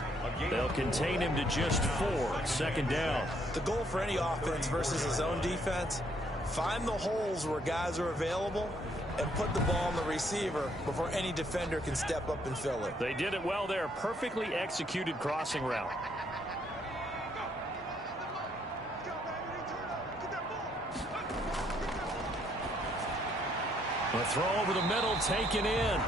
They'll contain him to just 4. 2nd down. The goal for any offense versus his own defense, find the holes where guys are available and put the ball on the receiver before any defender can step up and fill it. They did it well there. Perfectly executed crossing route. A throw over the middle taken in.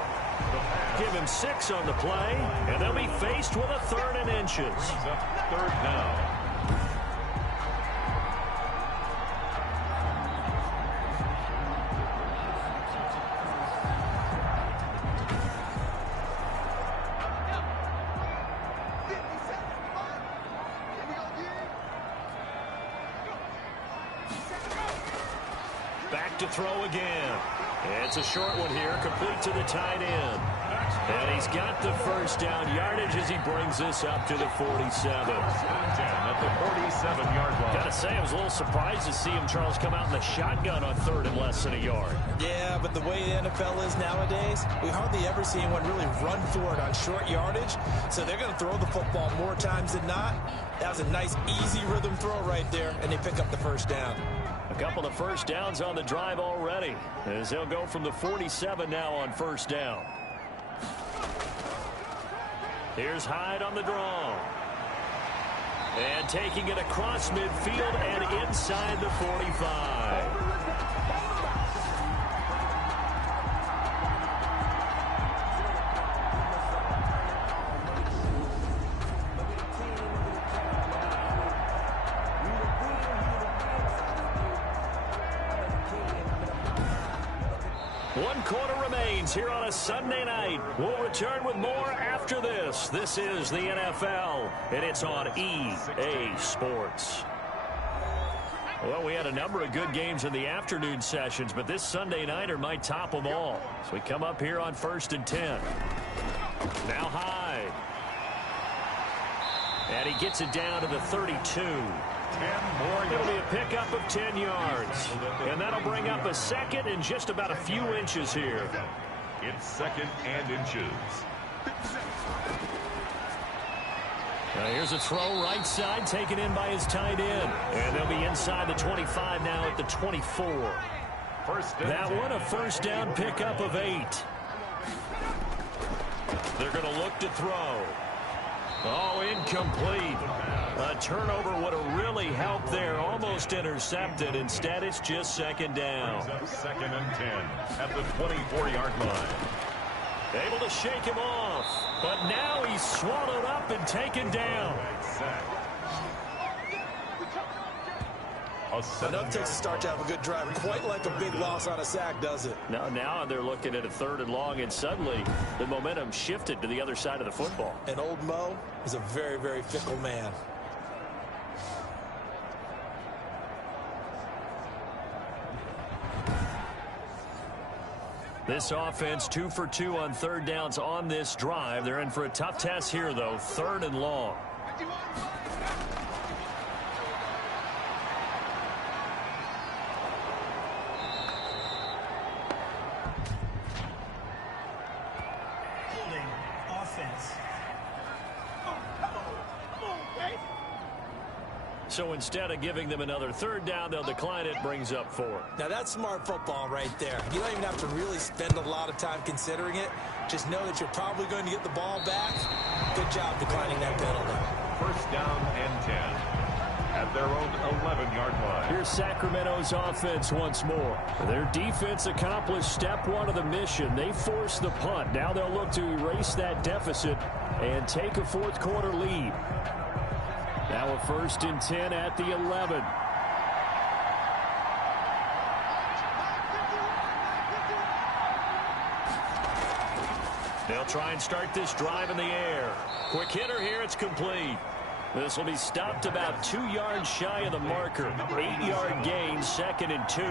Give him 6 on the play, and they'll be faced with a 3rd and inches. 3rd down. Back to throw again. It's a short one here, complete to the tight end. And he's got the first down yardage as he brings this up to the 47. 10 at the 47-yard line. Got to say, I was a little surprised to see him, Charles, come out in the shotgun on 3rd and less than a yard. Yeah, but the way the NFL is nowadays, we hardly ever see anyone really run for it on short yardage. So they're going to throw the football more times than not. That was a nice, easy rhythm throw right there, and they pick up the first down. A couple of first downs on the drive already, as they'll go from the 47 now on first down. Here's Hyde on the draw. And taking it across midfield and inside the 45. One quarter remains here on a Sunday night. We'll return with more after this. This is the NFL, and it's on EA Sports. Well, we had a number of good games in the afternoon sessions, but this Sunday nighter might top them all. So we come up here on 1st and 10. Now Hyde. And he gets it down to the 32. 10 more. It'll be a pickup of 10 yards. And that'll bring up a second and just about a few inches here. It's 2nd and inches. Now here's a throw right side taken in by his tight end. And they'll be inside the 25 now at the 24. That one a first down pickup of 8. They're going to look to throw. Oh, incomplete. A turnover would have really helped there. Almost intercepted. Instead, it's just 2nd down. 2nd and 10 at the 24-yard line. Able to shake him off. But now he's swallowed up and taken down. Enough takes a start to have a good drive. Quite like a big loss on a sack, does it? Now they're looking at a 3rd and long, and suddenly the momentum shifted to the other side of the football. And old Mo is a very, very fickle man. This offense 2 for 2 on 3rd downs on this drive. They're in for a tough test here, though. 3rd and long. So instead of giving them another 3rd down, they'll decline it, brings up 4. Now that's smart football right there. You don't even have to really spend a lot of time considering it. Just know that you're probably going to get the ball back. Good job declining that penalty. 1st down and 10 at their own 11-yard line. Here's Sacramento's offense once more. Their defense accomplished step 1 of the mission. They forced the punt. Now they'll look to erase that deficit and take a 4th quarter lead. Now a 1st and 10 at the 11. They'll try and start this drive in the air. Quick hitter here, it's complete. This will be stopped about 2 yards shy of the marker. 8-yard gain, 2nd and 2.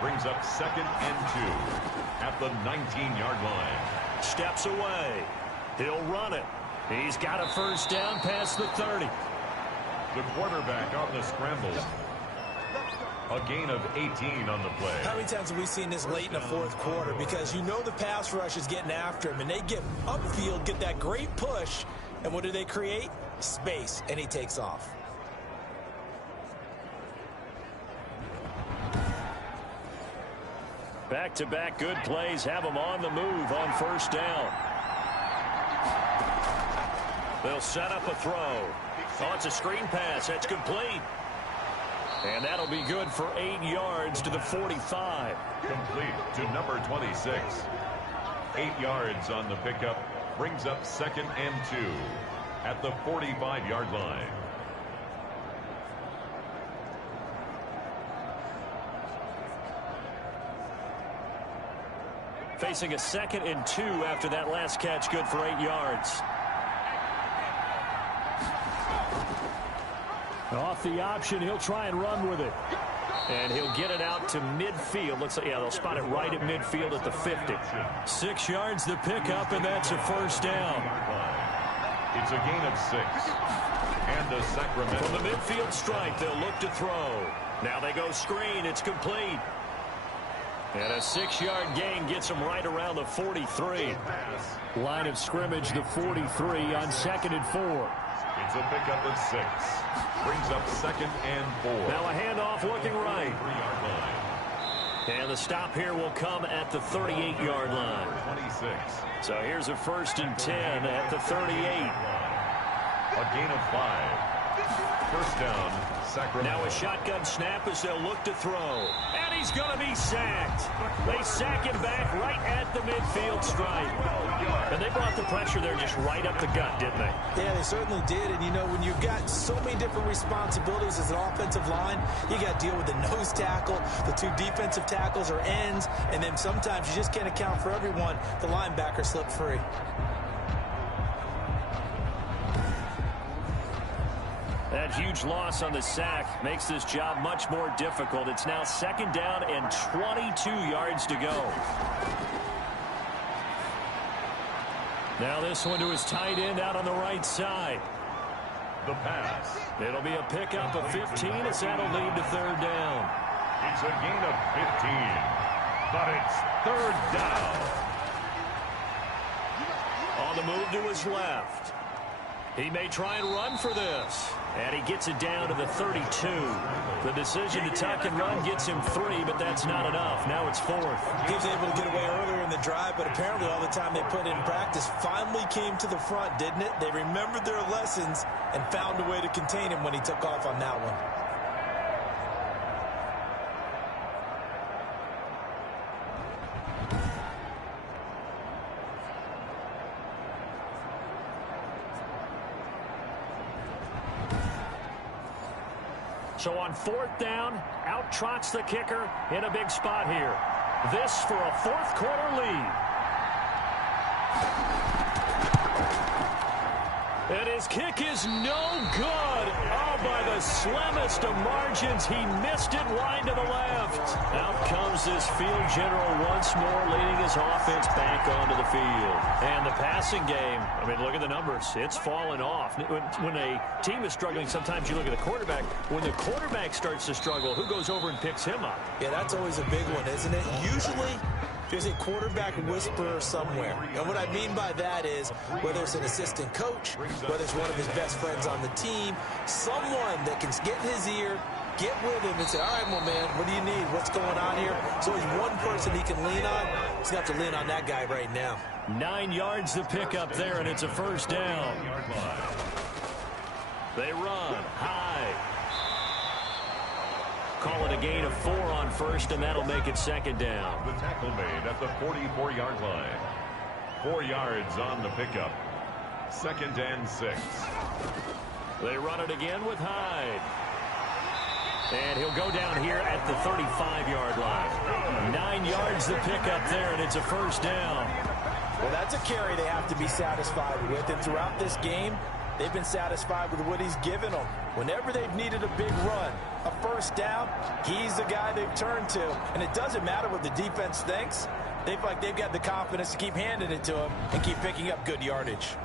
Brings up 2nd and 2 at the 19-yard line. Steps away. He'll run it. He's got a first down past the 30. The quarterback on the scramble. A gain of 18 on the play. How many times have we seen this late in the 4th quarter? Because you know the pass rush is getting after him, and they get upfield, get that great push, and what do they create? Space, and he takes off. Back-to-back good plays have them on the move on first down. They'll set up a throw. Oh, it's a screen pass. That's complete. And that'll be good for 8 yards to the 45. Complete to number 26. 8 yards on the pickup. Brings up 2nd and 2 at the 45-yard line. Facing a 2nd and 2 after that last catch, good for 8 yards. Off the option, he'll try and run with it. And he'll get it out to midfield. Looks like, yeah, they'll spot it right at midfield at the 50. 6 yards the pickup, and that's a first down. It's a gain of 6. And a Sacramento. From the midfield stripe, they'll look to throw. Now they go screen. It's complete. And a 6-yard gain gets them right around the 43. Line of scrimmage, the 43 on 2nd and 4. It's a pickup of 6. Brings up 2nd and 4. Now a handoff looking right. And the stop here will come at the 38-yard line. 26. So here's a 1st and 10 at the 38. A gain of 5. First down, Sacramento. Now a shotgun snap as they'll look to throw. And he's going to be sacked. They sack him back right at the midfield stripe. And they brought the pressure there just right up the gut, didn't they? Yeah, they certainly did. And, you know, when you've got so many different responsibilities as an offensive line, you got to deal with the nose tackle, the 2 defensive tackles or ends, and then sometimes you just can't account for everyone. The linebacker slipped free. That huge loss on the sack makes this job much more difficult. It's now 2nd down and 22 yards to go. Now this one to his tight end out on the right side. The pass. It'll be a pickup of 15 as that'll lead to 3rd down. It's a gain of 15. But it's 3rd down. On the move to his left. He may try and run for this. And he gets it down to the 32. The decision to tuck and run gets him 3, but that's not enough. Now it's 4th. He was able to get away earlier in the drive, but apparently all the time they put in practice finally came to the front, didn't it? They remembered their lessons and found a way to contain him when he took off on that one. So on 4th down, out trots the kicker in a big spot here. This for a 4th quarter lead. And his kick is no good. Oh, by the slimmest of margins, he missed it wide to the left. Out comes this field general once more, leading his offense back onto the field. And the passing game, I mean, look at the numbers. It's fallen off. When a team is struggling, sometimes you look at the quarterback. When the quarterback starts to struggle, who goes over and picks him up? Yeah, that's always a big one, isn't it? Usually, there's a quarterback whisperer somewhere. And what I mean by that is, whether it's an assistant coach, whether it's one of his best friends on the team, someone that can get in his ear, get with him and say, all right, well, man, what do you need? What's going on here? So there's one person he can lean on. He's going to have to lean on that guy right now. 9 yards to pick up there, and it's a 1st down. They run high. Call it a gain of 4 on 1st, and that'll make it 2nd down. The tackle made at the 44-yard line. 4 yards on the pickup. 2nd and 6. They run it again with Hyde. And he'll go down here at the 35-yard line. 9 yards the pickup there, and it's a 1st down. Well, that's a carry they have to be satisfied with. And throughout this game, they've been satisfied with what he's given them. Whenever they've needed a big run, a 1st down, he's the guy they've turned to. And it doesn't matter what the defense thinks. They feel like they've got the confidence to keep handing it to him and keep picking up good yardage.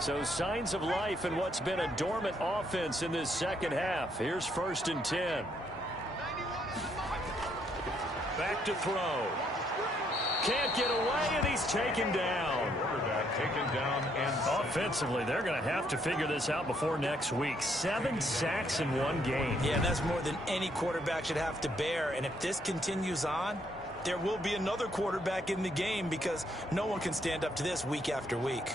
So signs of life in what's been a dormant offense in this 2nd half. Here's 1st and 10. Back to throw. Can't get away, and he's taken down. Quarterback taken down, and offensively, they're going to have to figure this out before next week. 7 sacks in one game. Yeah, and that's more than any quarterback should have to bear. And if this continues on, there will be another quarterback in the game because no one can stand up to this week after week.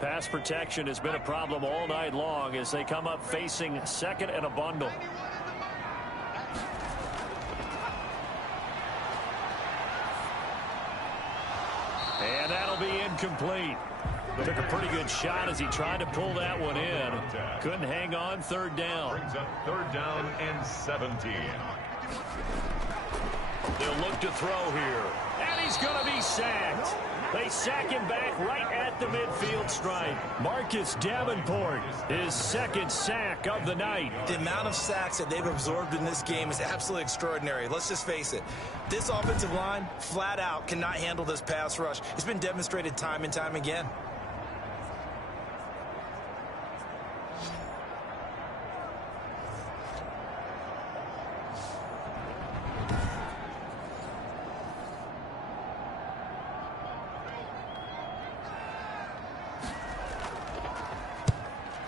Pass protection has been a problem all night long as they come up facing 2nd and a bundle. And that'll be incomplete. Took a pretty good shot as he tried to pull that one in. Couldn't hang on. 3rd down. Brings up 3rd down and 17. They'll look to throw here. And he's going to be sacked. They sack him back right at the midfield stripe. Marcus Davenport, his second sack of the night. The amount of sacks that they've absorbed in this game is absolutely extraordinary. Let's just face it. This offensive line, flat out, cannot handle this pass rush. It's been demonstrated time and time again.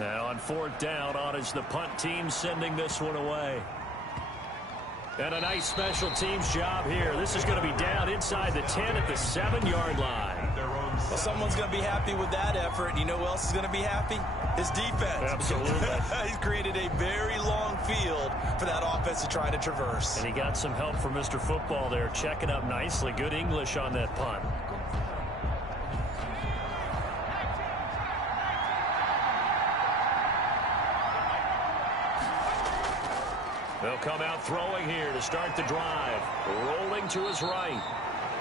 Now on fourth down, on is the punt team sending this one away. And a nice special teams job here. This is going to be down inside the 10 at the 7-yard line. Well, someone's going to be happy with that effort. You know who else is going to be happy? His defense. Absolutely. He's created a very long field for that offense to try to traverse. And he got some help from Mr. Football there, checking up nicely. Good English on that punt. They'll come out throwing here to start the drive. Rolling to his right.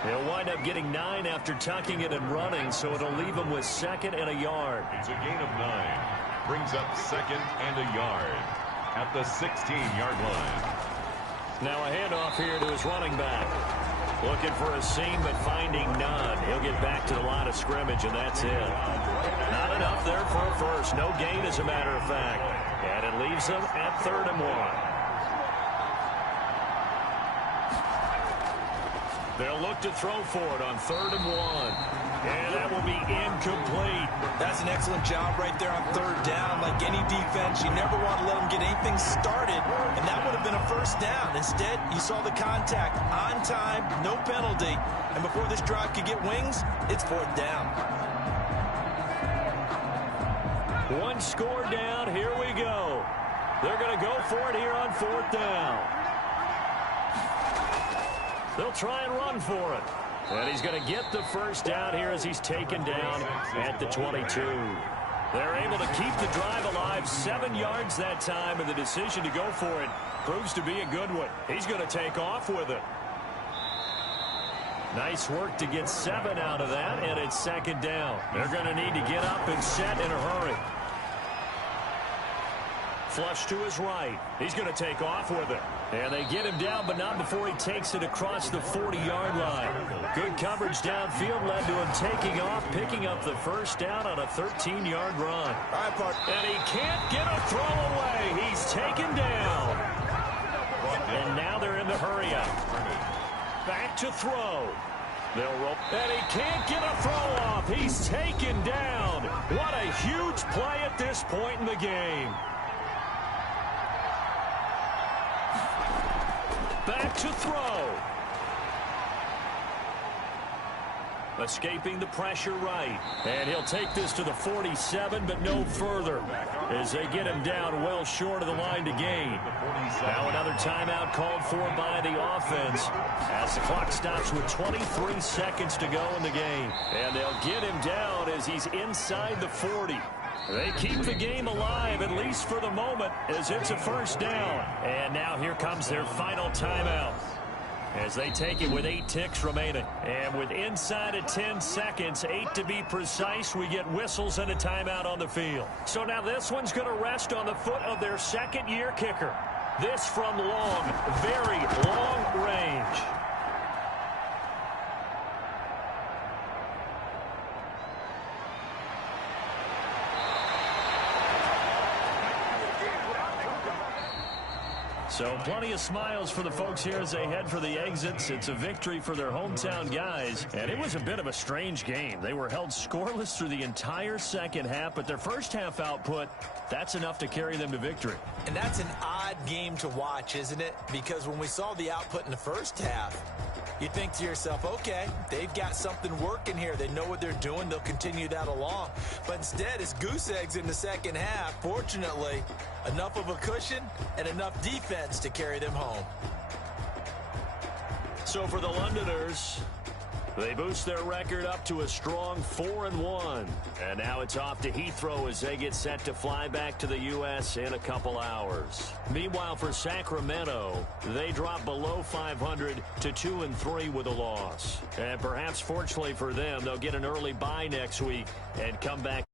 He'll wind up getting 9 after tucking it and running, so it'll leave him with 2nd and a yard. It's a gain of 9. Brings up 2nd and a yard at the 16-yard line. Now a handoff here to his running back. Looking for a seam, but finding none. He'll get back to the line of scrimmage, and that's it. Not enough there for a first. No gain, as a matter of fact. And it leaves them at 3rd and 1. They'll look to throw for it on 3rd and 1. And that will be incomplete. That's an excellent job right there on 3rd down. Like any defense, you never want to let them get anything started, and that would have been a first down. Instead, you saw the contact on time, no penalty, and before this drive could get wings, it's 4th down. One score down. Here we go. They're going to go for it here on 4th down. They'll try and run for it. And he's going to get the first down here as he's taken down at the 22. They're able to keep the drive alive, 7 yards that time, and the decision to go for it proves to be a good one. He's going to take off with it. Nice work to get 7 out of that, and it's 2nd down. They're going to need to get up and set in a hurry. Flush to his right. He's going to take off with it. And they get him down, but not before he takes it across the 40-yard line. Good coverage downfield led to him taking off, picking up the first down on a 13-yard run. And he can't get a throw away. He's taken down. And now they're in the hurry-up. Back to throw. They'll roll. And he can't get a throw off. He's taken down. What a huge play at this point in the game. Back to throw. Escaping the pressure right. And he'll take this to the 47, but no further, as they get him down well short of the line to gain. Now another timeout called for by the offense as the clock stops with 23 seconds to go in the game. And they'll get him down as he's inside the 40. They keep the game alive, at least for the moment, as it's a first down. And now here comes their final timeout as they take it with 8 ticks remaining. And with inside of 10 seconds, 8 to be precise, we get whistles and a timeout on the field. So now this one's going to rest on the foot of their second-year kicker. This from long, very long range. So plenty of smiles for the folks here as they head for the exits. It's a victory for their hometown guys. And it was a bit of a strange game. They were held scoreless through the entire second half, but their first half output, that's enough to carry them to victory. And that's an odd game to watch, isn't it? Because when we saw the output in the first half, you think to yourself, okay, they've got something working here. They know what they're doing. They'll continue that along. But instead, it's goose eggs in the second half. Fortunately, enough of a cushion and enough defense to carry them home. So for the Londoners, They boost their record up to a strong 4-1. And now it's off to Heathrow as they get set to fly back to the U.S. in a couple hours. Meanwhile, for Sacramento, they drop below 500 to 2-3 with a loss. And perhaps fortunately for them, they'll get an early bye next week and come back